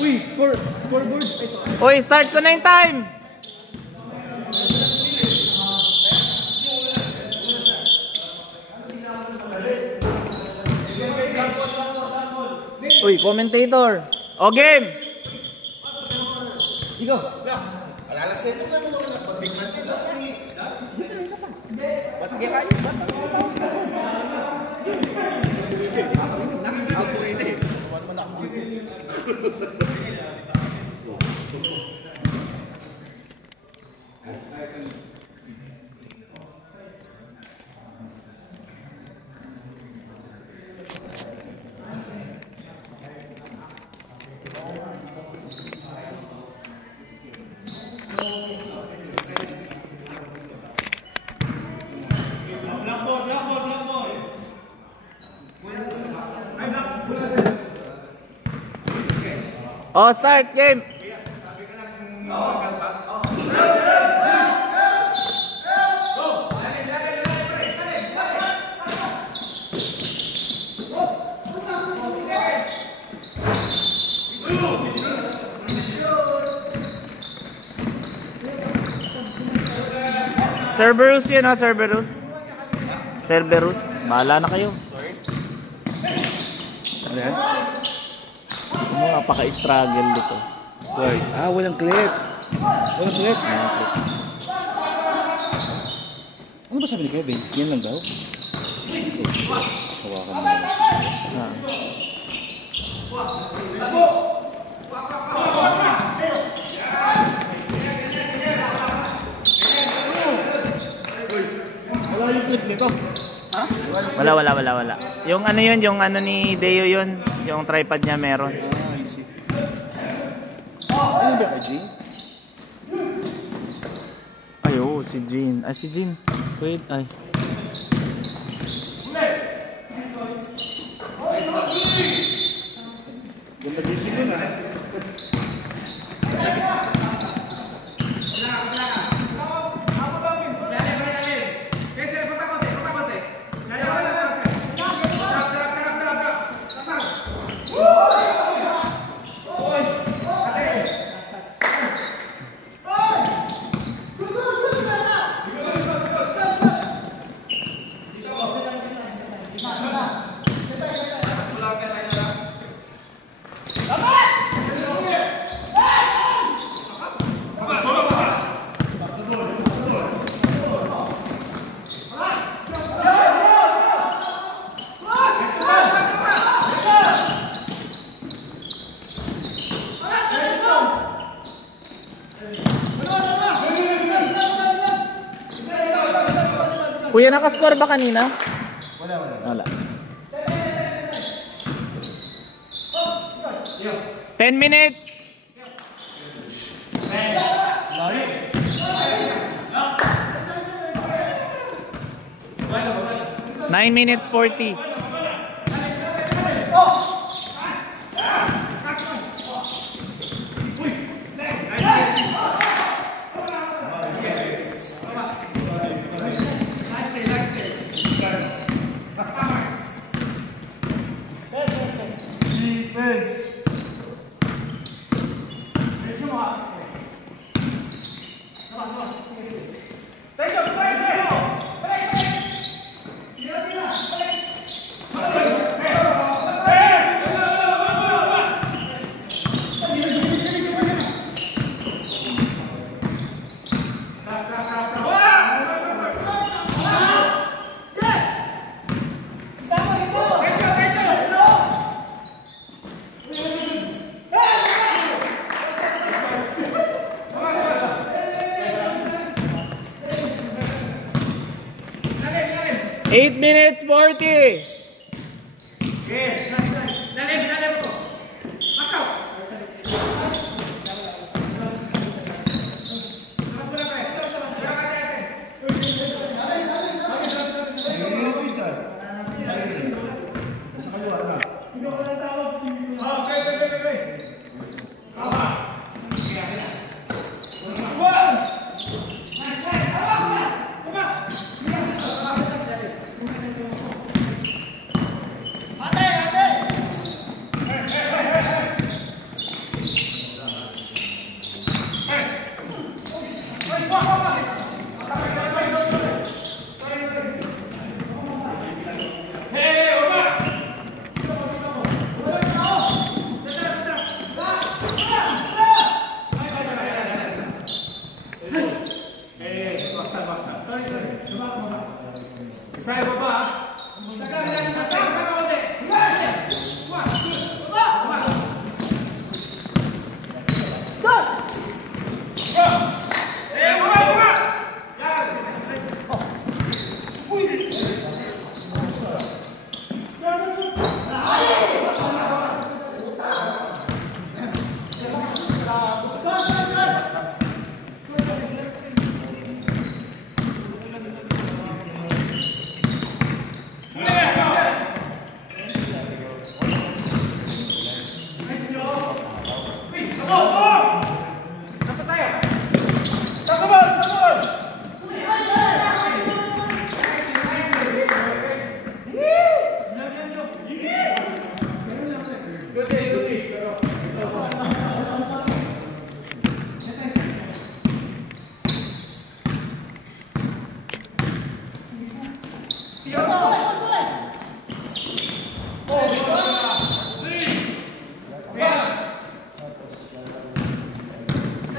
Uy, scoreboard. Uy, start ko na yung time. Uy, commentator. O, game. Ikaw. Alalas ito na mo na pagbiglan dito. Ba't kaya kayo? Ako ito eh. Tuwan mo na ako ito. Oh, start game. Cerberus yun, ha? Cerberus. Cerberus. Bahala na kayo. Ano yan? Napaka-struggle dito. Wait. Walang clip. Walang clip. Ano ba sabi ni Kevin? Yan lang daw? Hawakan mo na. Wala yung clip nito. Ha? Wala. Yung ano yun, yung ano ni Deo yun. Yung tripod niya meron. Ano ba ka, Jean? Ay, oo, si Jean. Ay, si Jean. Wait, ay. Ganda gising ko na. Kuya, nakascore ba kanina? Wala. 10 minutes. 9 minutes 40. Eight minutes 40.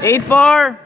8-4.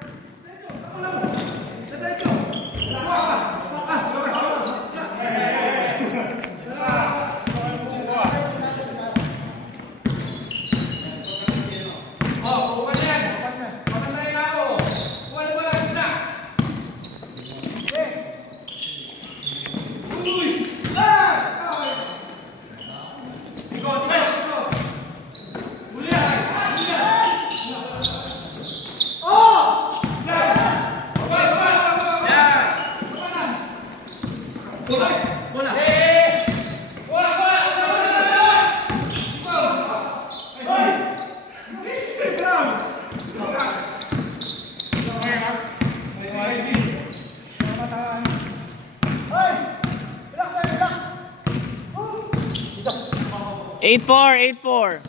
Eight four.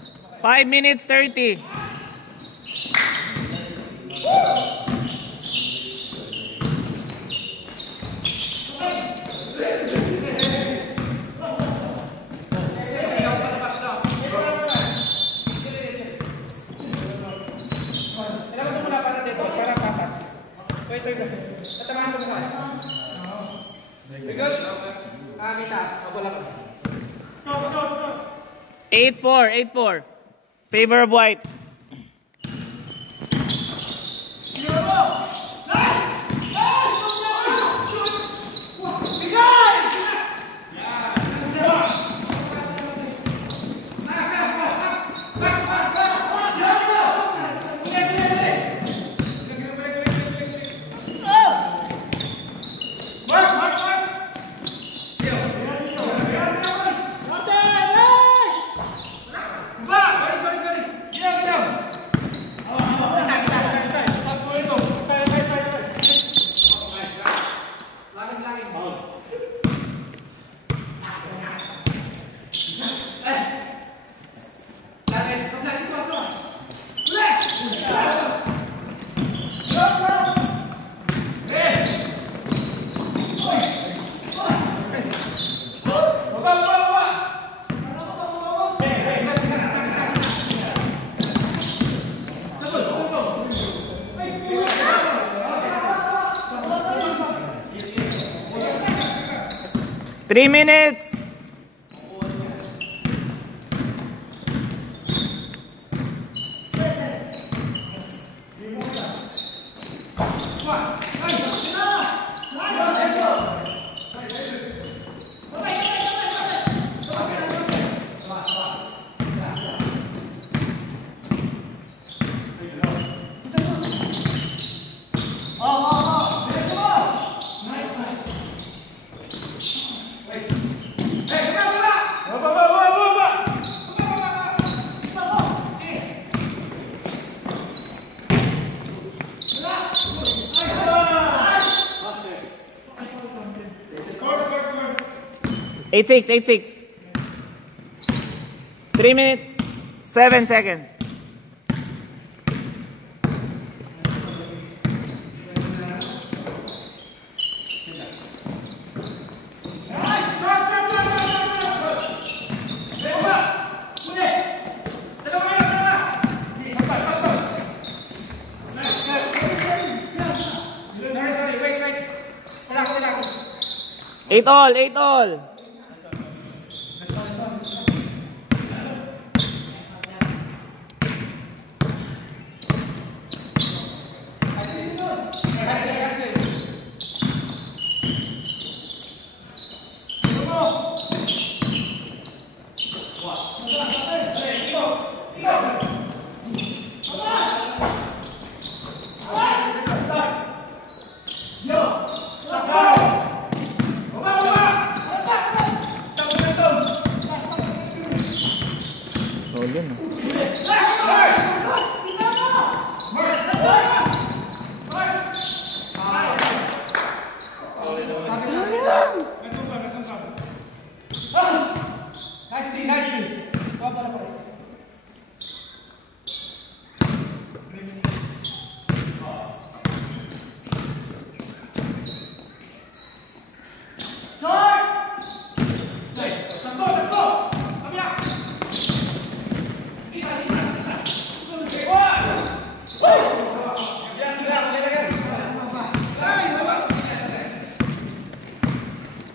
5 minutes 30. Eight four. Favor of white. Three minutes. Eight six. 3 minutes, 7 seconds. Eight all.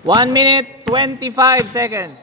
1 minute, 25 seconds.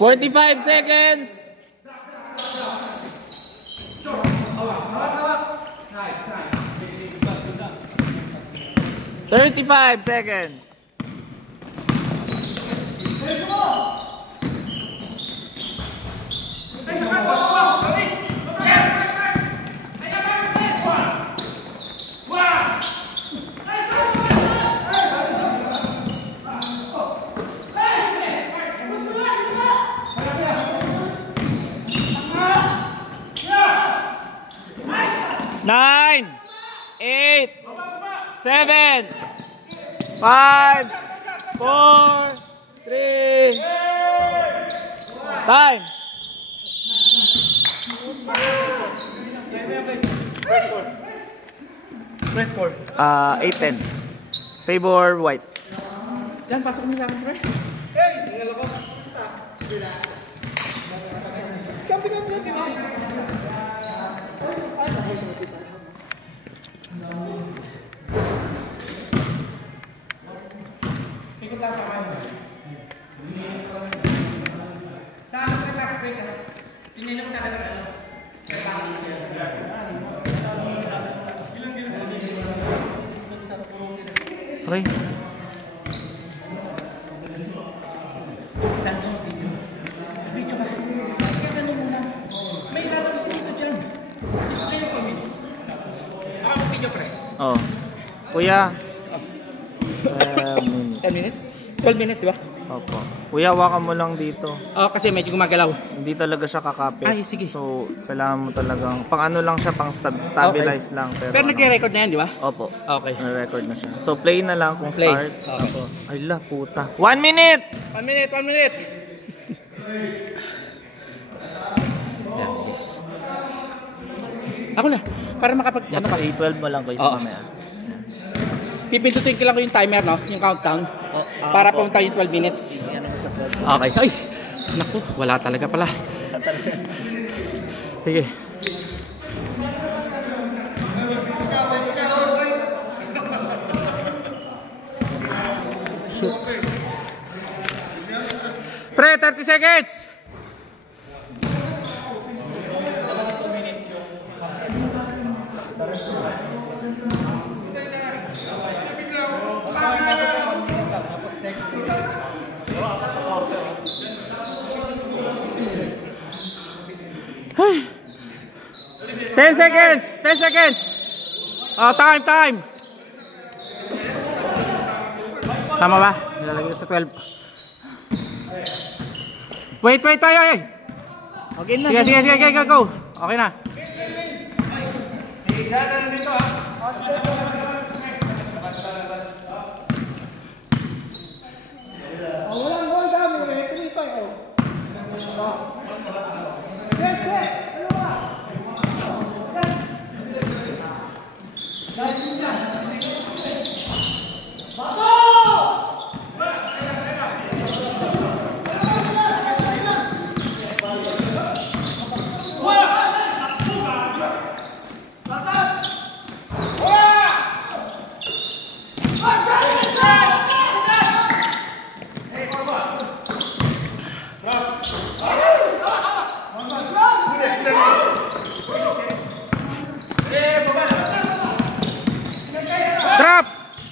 Forty-five seconds. $35 seconds. Nine, 8, 7, 5, 4, 3. Time. Press score. 8-10. Favor white. Diyan, pasok mo sa akin, pre. Hey! Tingnan ako. Okay. Video ka. Kaya ganun muna. May lalabas dito dyan. Display yung video. Ako video, pre. Oh. Kuya. 10 minutes? 12 minutes, di ba? Opo. Kuya, hawakan mo lang dito. Kasi medyo gumagalaw. Hindi talaga siya kakapit. Ay, sige. So, kailangan mo talagang, pang ano lang siya, pang stabilize lang. Pero nagre-record na yan, di ba? Opo. Okay. Na-record na siya. So, play na lang kung Play. start. Okay. Tapos, ay la, puta. 1 minute! 1 minute, 1 minute! Ako na, para makapag... Ano ka? 12 mo lang guys, Oo. mamaya. Pipindutin ko lang ko yung timer, no? Yung countdown. Para pumunta yung 12 minutes. Okay. Ay! Naku, wala talaga pala. Sige. Shoot. Pre, 30 seconds! Ay. 10 seconds! 10 seconds! Time! Tama ba? Nilalagay ko sa 12. Wait, tayo eh! Okay na. Sige, go! Okay na. Trap!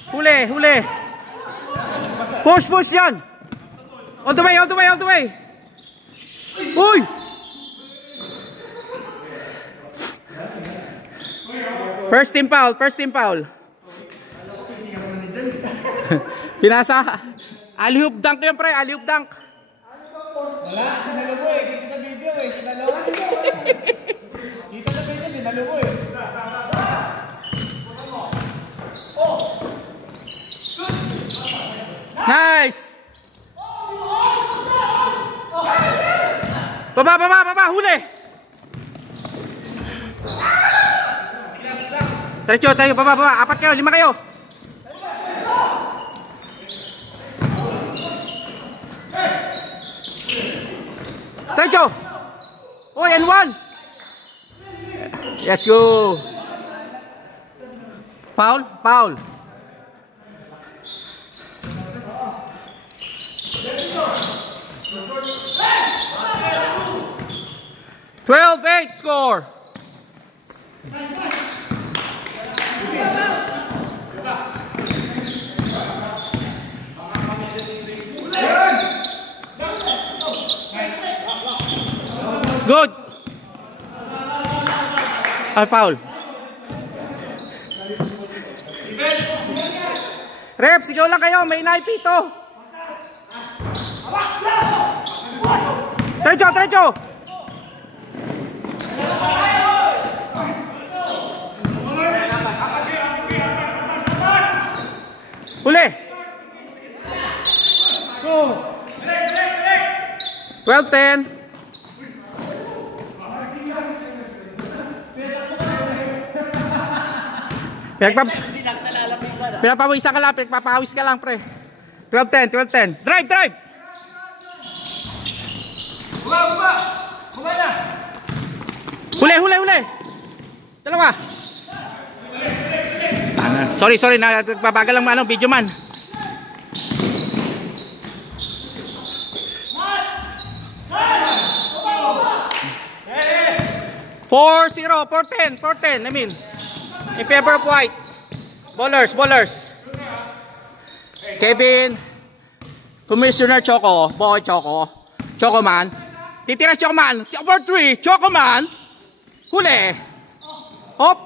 Huli! Push yan! All the way! Uy! First team foul. Pinasa. Alley-oop dunk yan, pre. Alley-oop dunk. Wala, sinala mo eh. Dito sa video. Nice! Baba, huli! Diretso tayo, baba, 4 kayo, 5 kayo. Diretso! Oy, N1! Let's go! Foul. 12-8 score. Good. Foul. Rep, sigaw lang kayo, may naipito. Diretso. Huli. 12-10. Pinapawisan ka lang, pinapawis ka lang, pre. 12-10. Drive. Huli. Dalawa. Sorry, nagbabagal lang video man. Four 10, I mean. In favor of white. Bowlers. Kevin. Commissioner Choco. Boy Choco. Choco man. Titira Choco man. For 3. Choco man. Huli. Hop.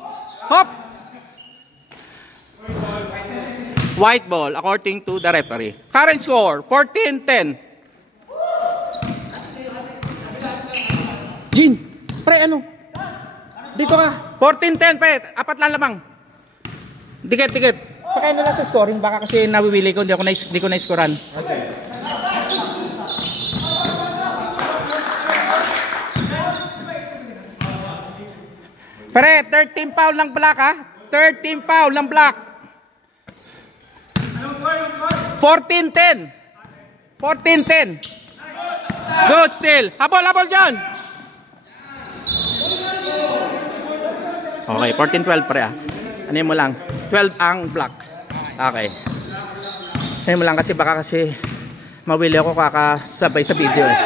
White ball according to the referee. Current score 14-10. Jin, pre ano? Dito ka. 14-10 pre. 4 lang lamang. Dikit. Pakain na lang sa scoring baka kasi nawiwili ko hindi ko na-scorean. Okay. Pre, 13 foul ng black ha. 13 foul ng black. 14-10. Good still. Habol dyan. Okay, 14-12 pre ah. Ano mo lang? 12 ang black. Okay. Ano mo lang kasi baka kasi mawili ako kakasabay sa video eh.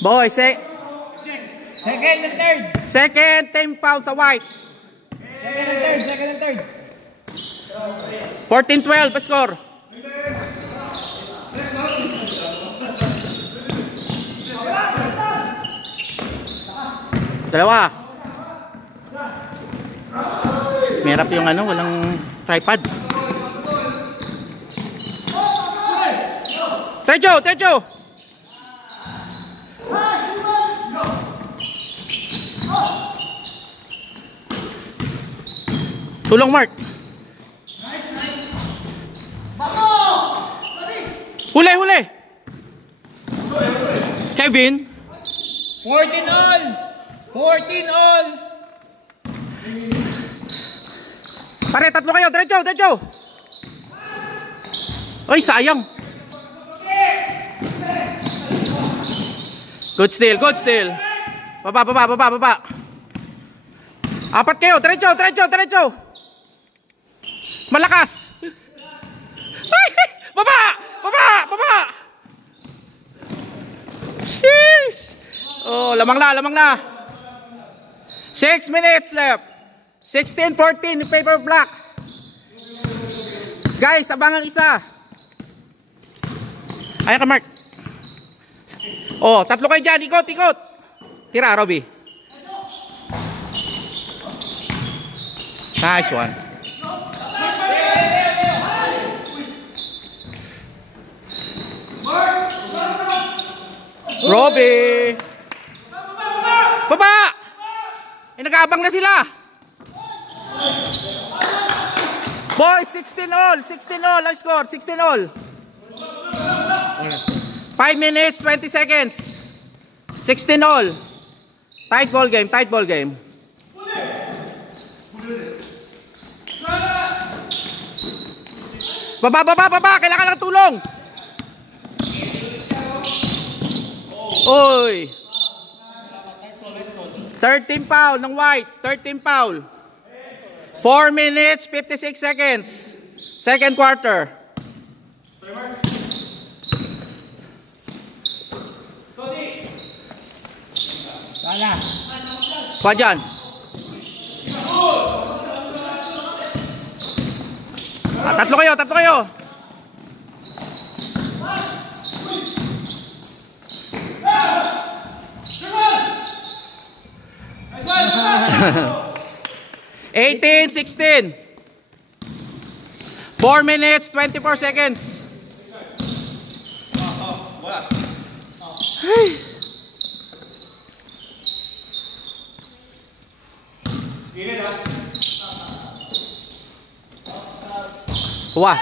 Boy, second and third. Second team foul sa white. Second and third. 14-12 score. Dalawa. Merap yung walang tripod. Tejo. Tulong Mark. Huli. Kevin. 14 all. Pare, 3 kayo. Diretso. Ay, sayang. Good steal. Baba. 4 kayo. Diretso. Malakas. Baba. Jeez. Oh, lamang na. 6 minutes left. 16-14 in favor of black. Guys, abangan isa. Ayan ka, Mark. Oh, 3 kayo dyan. Ikot. Tira, Robby. Nice one. Robby. Baba! Eh, nag-aabang na sila. Boys, 16 all. 16 all ang score. 16 all. 5 minutes, 20 seconds. 16 all. Tight ball game, tight ball game. Baba, baba, baba! Kailangan ng tulong! Oy! 13 foul ng white. 13 foul. 4 minutes, 56 seconds. Second quarter. Kuha dyan. Tatlo kayo, tatlo kayo. (18, 16) 4 minutes, 24 seconds. Wah.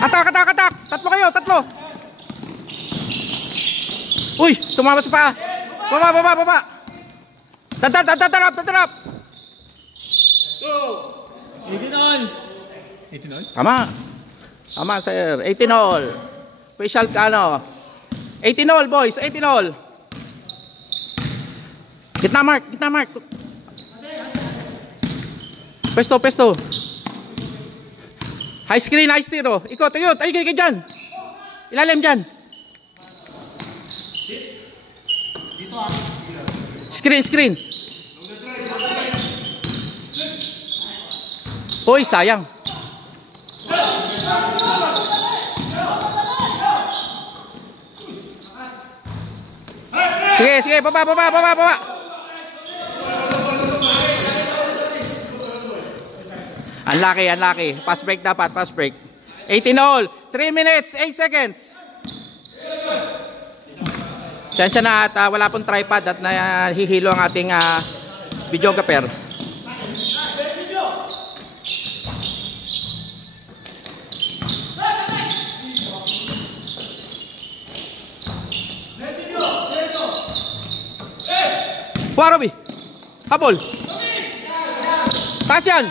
Atak, atak, atak. Tatlo kayo, tatlo. Uy, tumama sa paa. Baba, baba, baba. Tatarap, tatarap. 18 all. 18 all? Tama. Tama, sir. 18 all. Special ka, ano. 18 all, boys. 18 all. Gitna mark, gitna mark. Pesto, pesto. High screen, high steer, oh. Ikot, ikot. Ay, ikot dyan. Ilalim dyan. Screen, screen. Hoy, sayang. Sige, sige. Baba, baba, baba, baba. Unlucky, unlucky. Pass break dapat, pass break. 18 all. 3 minutes, 8 seconds. Sensya na at wala pong tripod at nahihilo ang ating videographer. Warobi. Habol. Taas yan.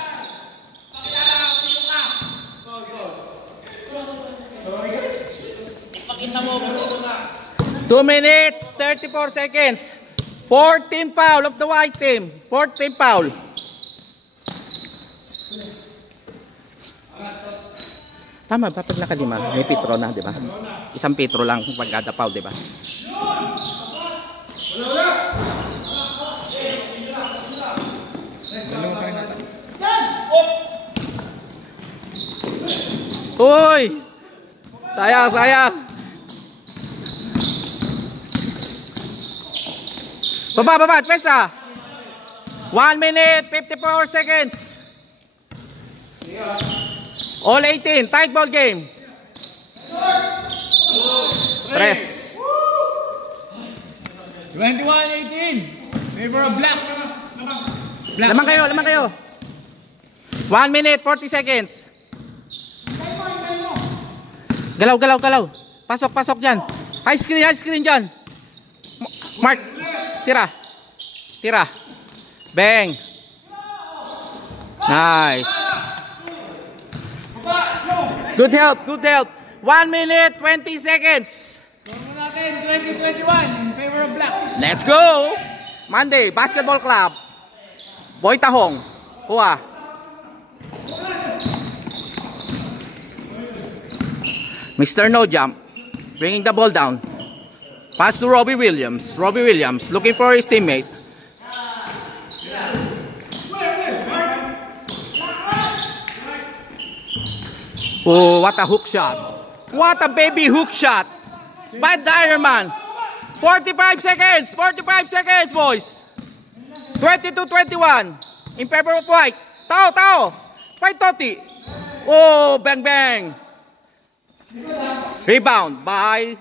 2 minutes, 34 seconds. 14 foul of the white team. 14 foul. Tama ba pag nakalima? May pitro na, di ba? Isang pitro lang pag kada foul, di ba? Uy! Sayang, sayang. Baba, baba, pesa. 1 minute, 54 seconds. All 18, tight ball game. Press. 21-18. Favor of black. Lamang kayo, lamang kayo. 1 minute, 40 seconds. Galaw, galaw, galaw. Pasok, pasok dyan. High screen dyan. Mark. Tira. Tira. Bang. Nice. Good help, good help. 1 minute, 20 seconds. Score natin 20-21 in favor of black. Let's go. Monday, Basketball Club. Boy Tahong. Kuha. Mr. No Jump. Bringing the ball down. Pass to Robbie Williams. Robbie Williams looking for his teammate. Oh, what a hook shot. What a baby hook shot by the Iron Man. 45 seconds. 45 seconds, boys. 22-21. In favor of white. Tao. Fight, Toti. Oh, bang, bang. Rebound by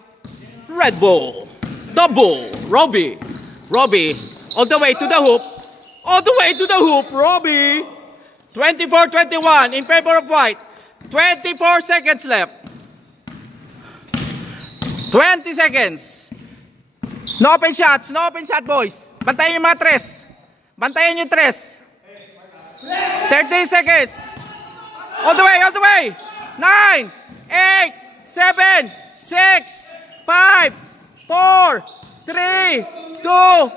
Red Bull. Double. Robbie. All the way to the hoop. Robbie. 24-21 in favor of white. 24 seconds left. 20 seconds. No open shot, boys. Bantayan yung mga tres. Bantayan yung tres. 30 seconds. All the way. 9, 8, 7, 6, 5, 4, 3, 2,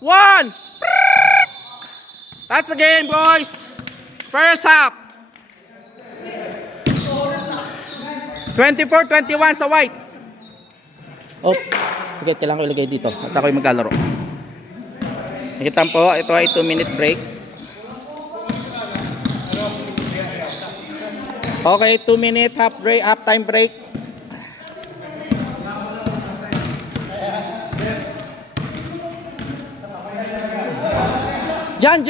1. That's the game, boys. First half. 24-21 sa white. Oh, sige, kailangan ko ilagay dito at ako'y maglalaro. Nakita po, ito ay 2-minute break. Okay, 2-minute half-time break. Jan.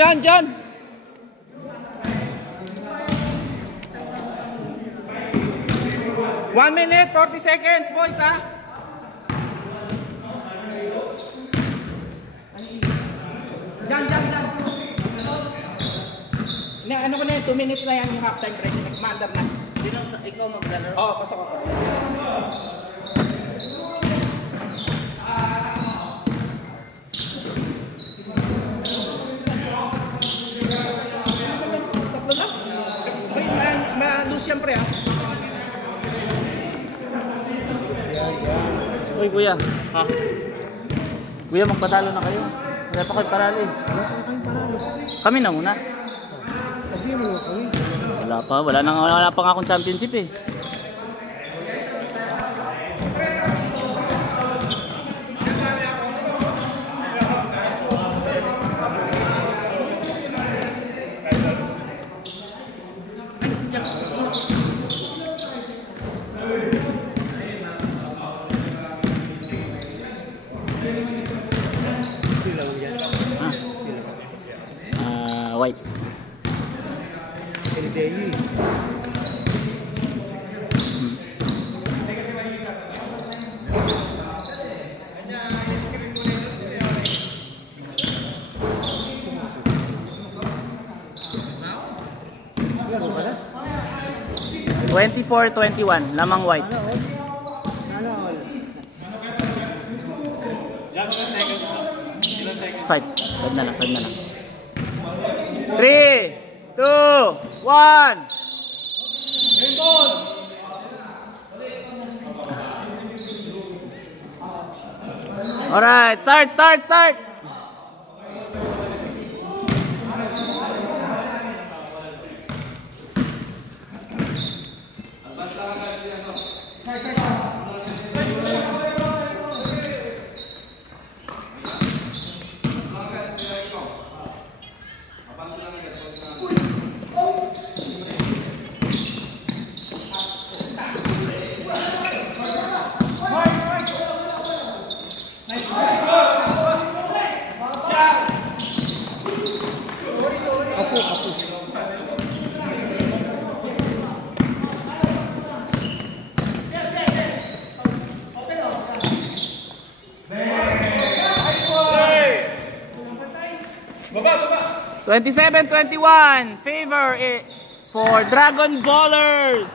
1 minute, 40 seconds, boys, ha? Jan. Ano ko na yun, 2 minutes na yan yung half-time break. Nag-commander na. Ikaw maglalaro? Oo, pasok ako. Tatlo na? Ma-lose siyempre, ha? Uy, kuya. Ha? Kuya, magpatalo na kayo. Wala pa kayo parali. Kami na muna. Wala pa nga akong championship eh. White. 24-21, lamang white. Five na lang. 3, 2, 1. Alright, start. Baba. 27-21, favor for Dragon Ballers.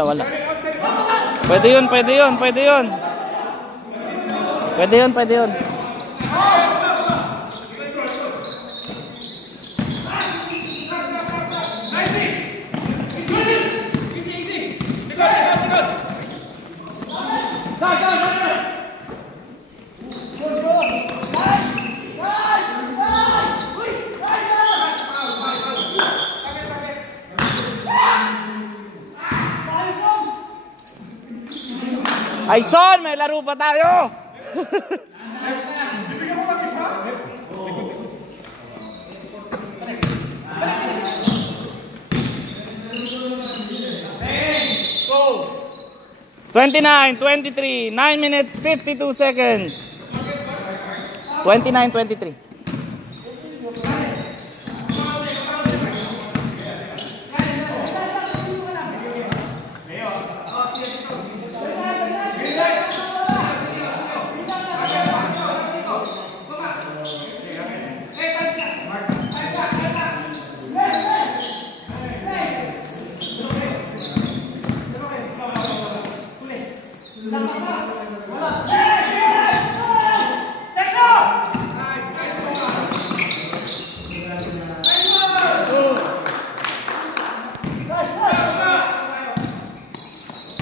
Wala. Pwede yun. Ay, Son! May laro pa tayo! Go! 29, 23, 9 minutes, 52 seconds. 29, 23.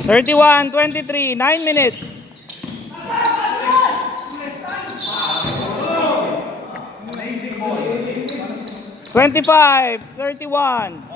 Thirty-one, 23, 9 minutes. $25, 31.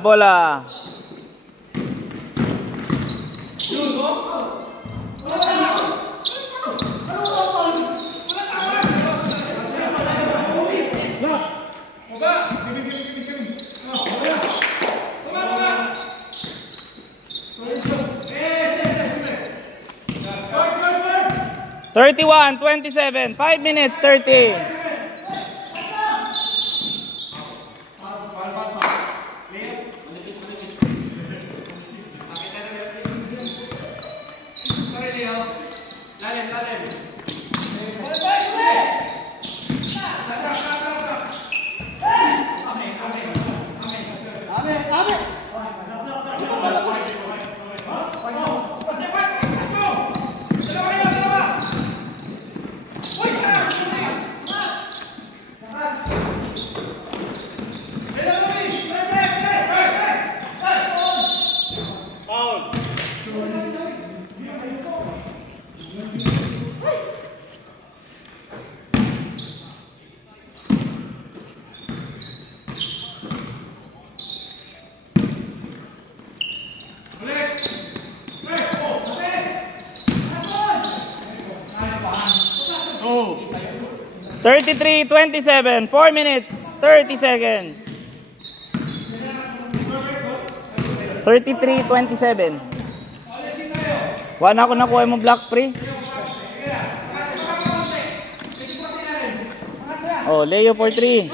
Bola. 31, 27, 5 minutes, 30. 33-27. 4 minutes, 30 seconds. 33-27. Wala ako nakuha mo block free. Oh, Leo for 3.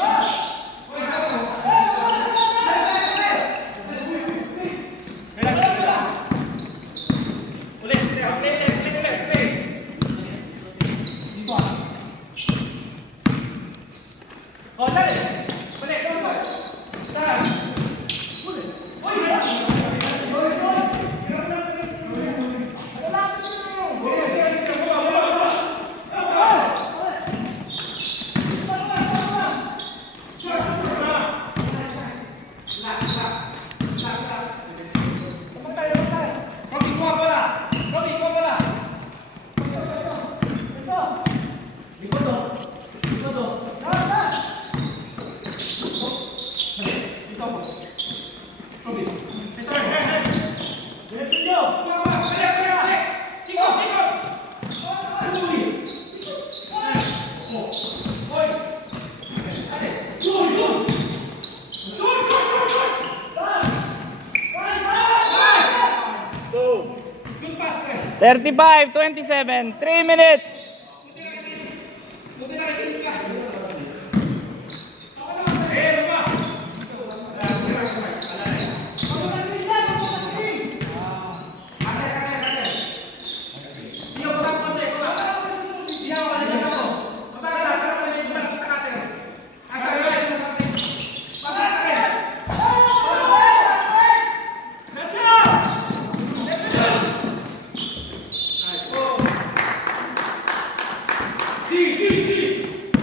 Thirty-five, 27, 3 minutes.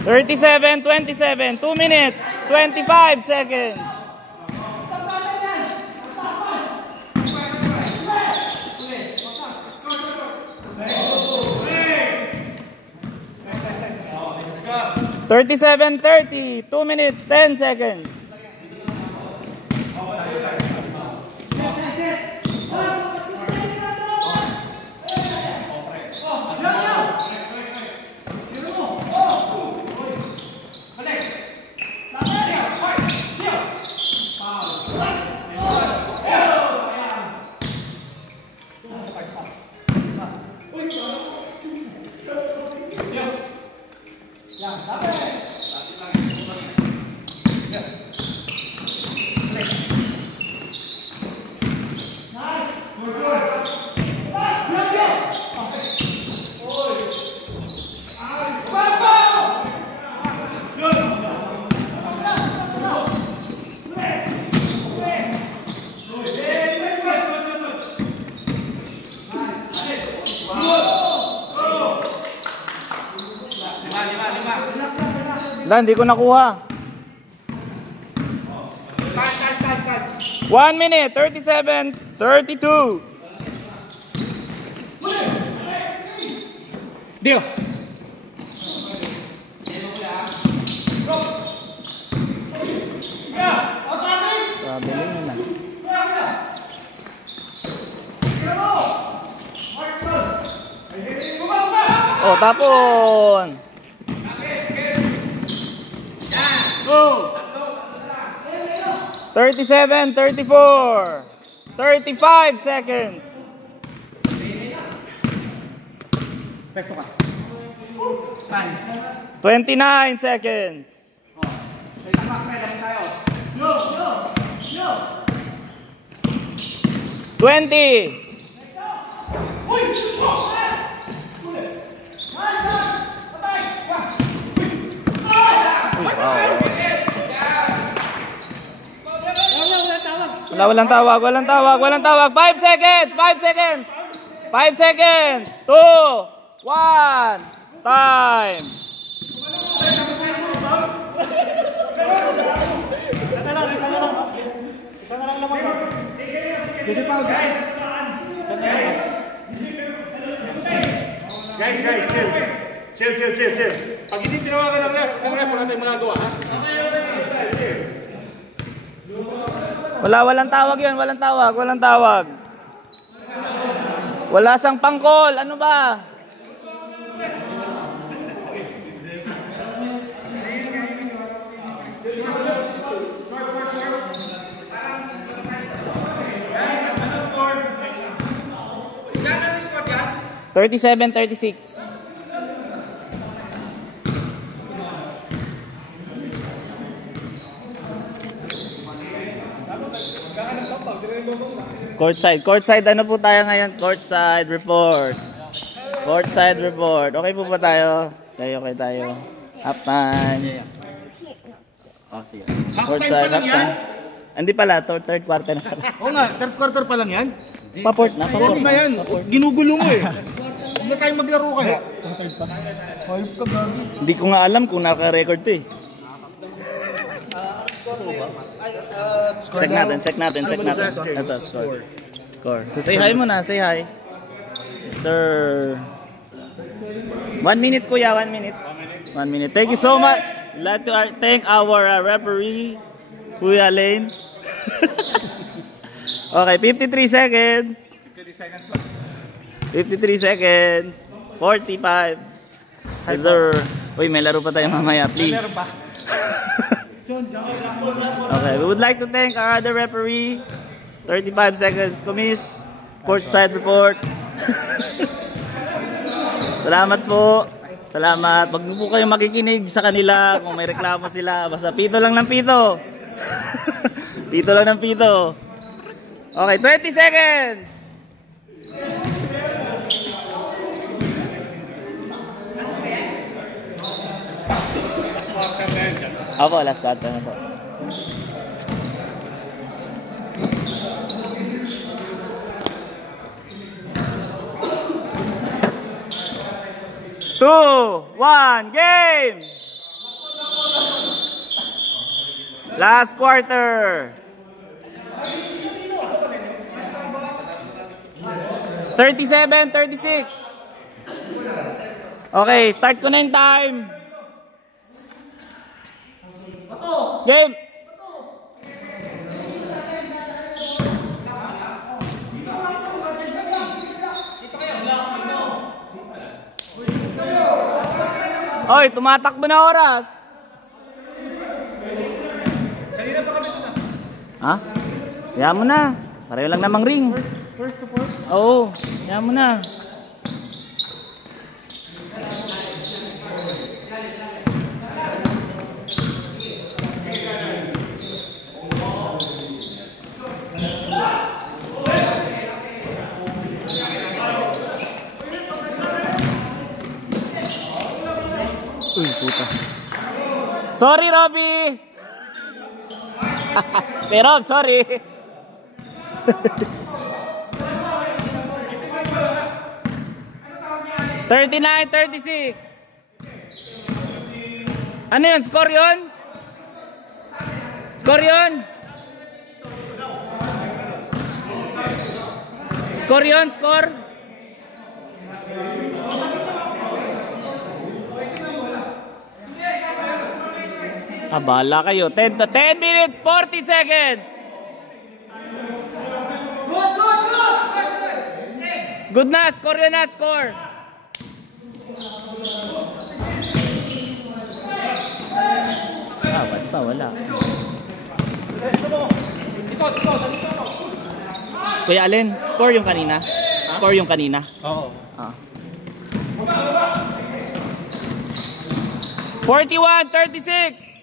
Thirty-seven, 27, 2 minutes, 25 seconds. Thirty-seven, 30, 2 minutes, 10 seconds. Hindi ko nakuha. 1 minute, 37, 32. Dio. Oh, tapon. 37, 34, 35 seconds. 29 seconds. 20. Walang tawag. 5 seconds. 5 seconds. 5 seconds. 2, 1. Time. Guys, chill. Pag hindi tinawagan ng ref, wala tayong magagawa, ha? Walang tawag yun, walang tawag. Wala sang pangkol, ano ba? 37-36. Courtside, ano po tayo ngayon? Courtside report. Okay po ba tayo? Okay tayo. Halftime. Sige. Courtside, halftime. Hindi pala, third quarter na pala. Oo nga, third quarter pa lang yan. Paport na. Huwag na yan. Ginugulo mo eh. Huwag na tayong maglaro kaya. Hayop ka gagi. Hindi ko nga alam kung naka-record to eh. Check natin. Ito, score. Say hi muna, say hi. Yes, sir. 1 minute kuya, 1 minute. 1 minute. Thank you so much. We'd like to thank our referee, Kuya Lane. Okay, 53 seconds. 53 seconds. 45. Yes, sir. Uy, may laro pa tayo mamaya, please. Okay, we would like to thank our other referee. 35 seconds, Commish. Courtside report. Salamat po. Salamat. Wag po kayong makikinig sa kanila kung may reklamo sila. Basta pito lang ng pito. Pito lang ng pito. Okay, 20 seconds. Ako, last quarter na po. Two, one, game! Last quarter. 37-36. Okay, start ko na yung time. Game! Oy, tumatakbo na oras. Kanina pa kami na. Ha? Kaya mo na. Pareho lang namang ring. First to fourth? Oo, kaya mo na. Uy, puta. Sorry, Robby! Hey, Rob, sorry! $39-36. Ano yun? Score yun? Score yun? Score yun? Score? Abala kayo. 10 minutes, 40 seconds. Good na, score yun na, score. Basta wala. Kuya Allen, score yung kanina. Score yung kanina. Oo. 41-36.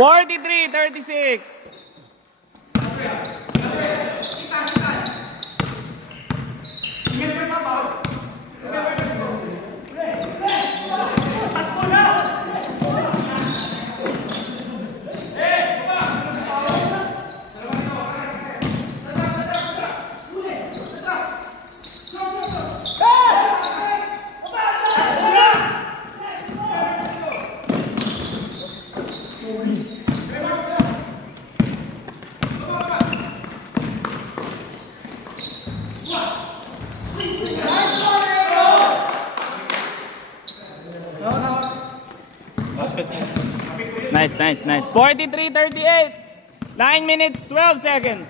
$43-36. Nice. 43-38. 9 minutes, 12 seconds.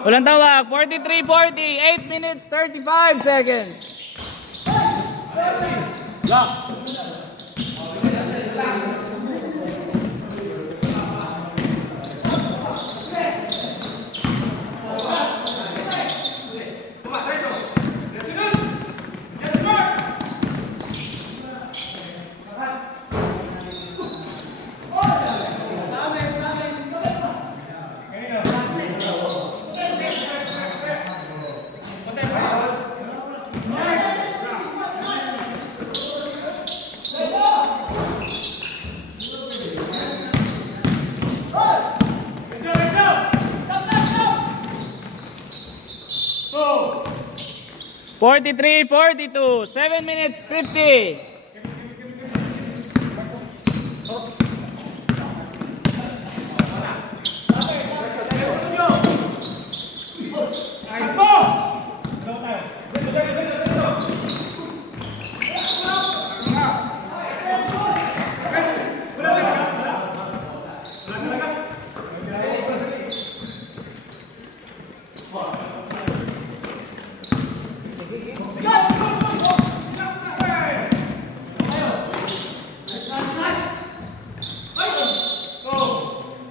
Walang tawag. 43-40. 8 minutes, 35 seconds. Go! 43-42. 7 minutes, 50. Go!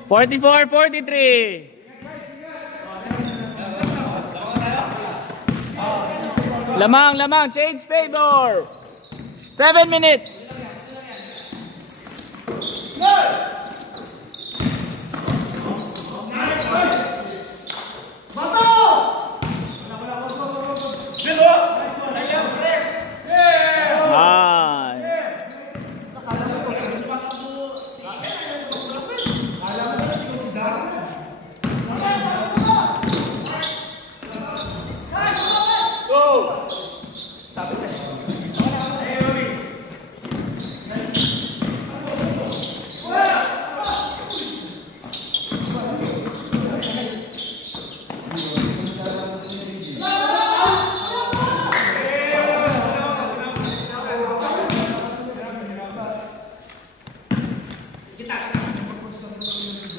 44-43. Lamang, change favor. 7 minutes.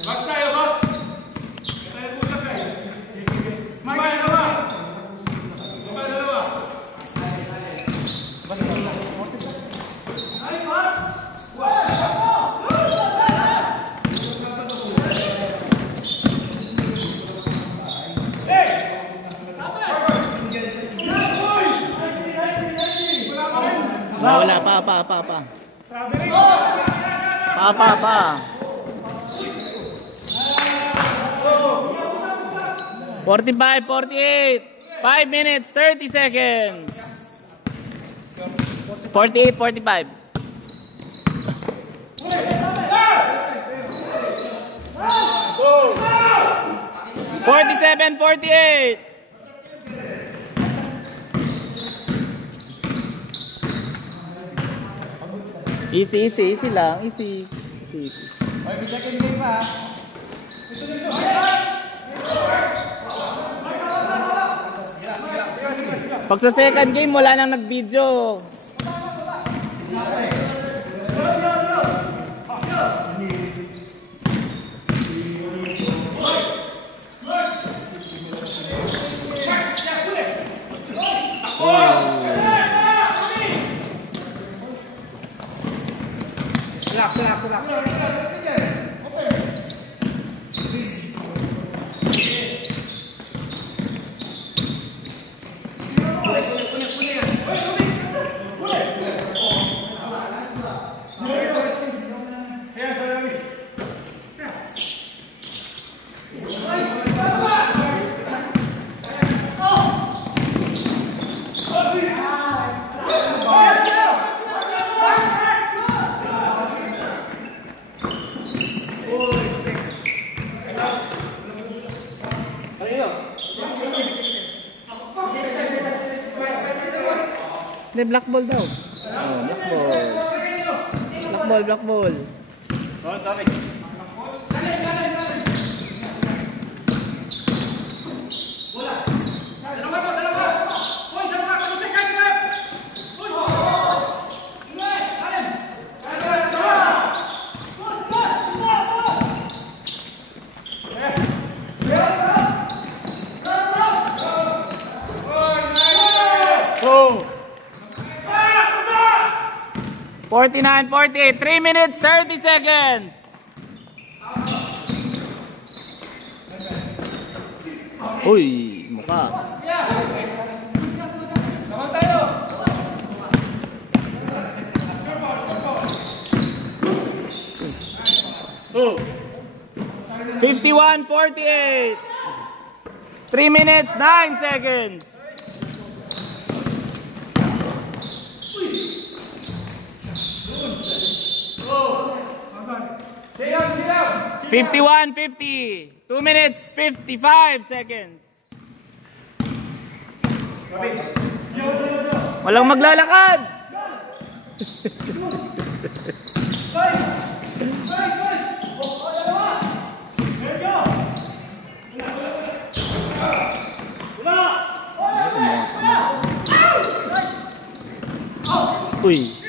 Box tayo, box! Tayo pusa guys! Mamay, dalawa! Mamay, dalawa! Wala pa. Pa. 45-48. 5 minutes, 30 seconds. 48-45. 47-48. Easy lang. Easy. Pag sa second game, wala nang nag-video. Hindi, black ball daw. Black ball. Sorry. 49-48. 3 minutes, 30 seconds. Uy, mukha. Naman tayo. 51-48. 3 minutes, 9 seconds. 51-50. 2 minutes, 55 seconds. Walang maglalakad. Uy.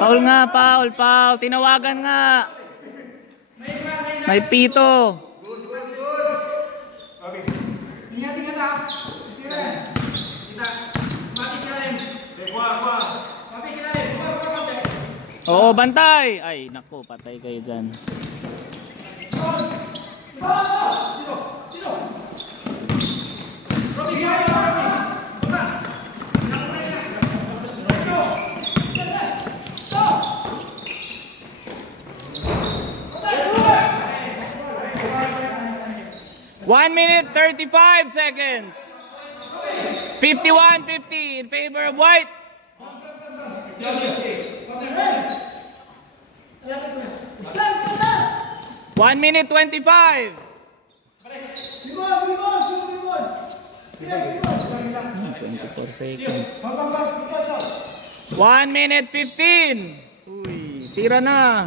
Paul nga, Paul. Tinawagan nga. May pito. Oo, bantay. Ay, naku, patay kayo dyan. One minute, 35 seconds. 51-50 in favor of white. 1 minute 25. 24 seconds. 1 minute 15. Uy, tira na.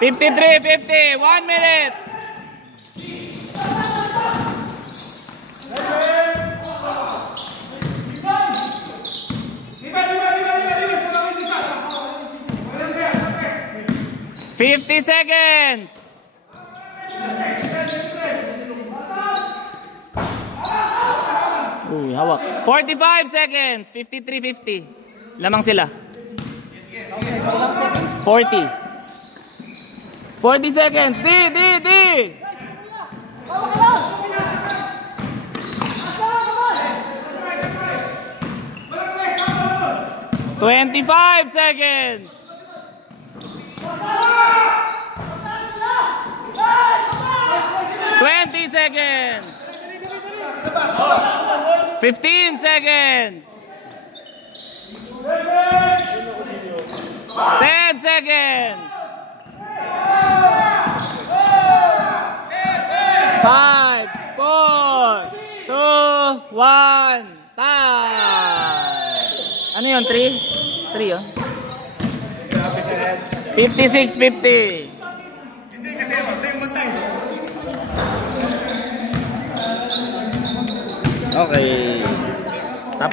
53-50. 1 minute. $50 seconds. Uy, hawak. 45 seconds. 53-50. Lamang sila. 40 seconds. Di. 25 seconds. 20 seconds. 15 seconds. 10 seconds. 5, 4, 2, 1, time. Ano yun? 3? 3 yun? 56-50. Okay. Tap.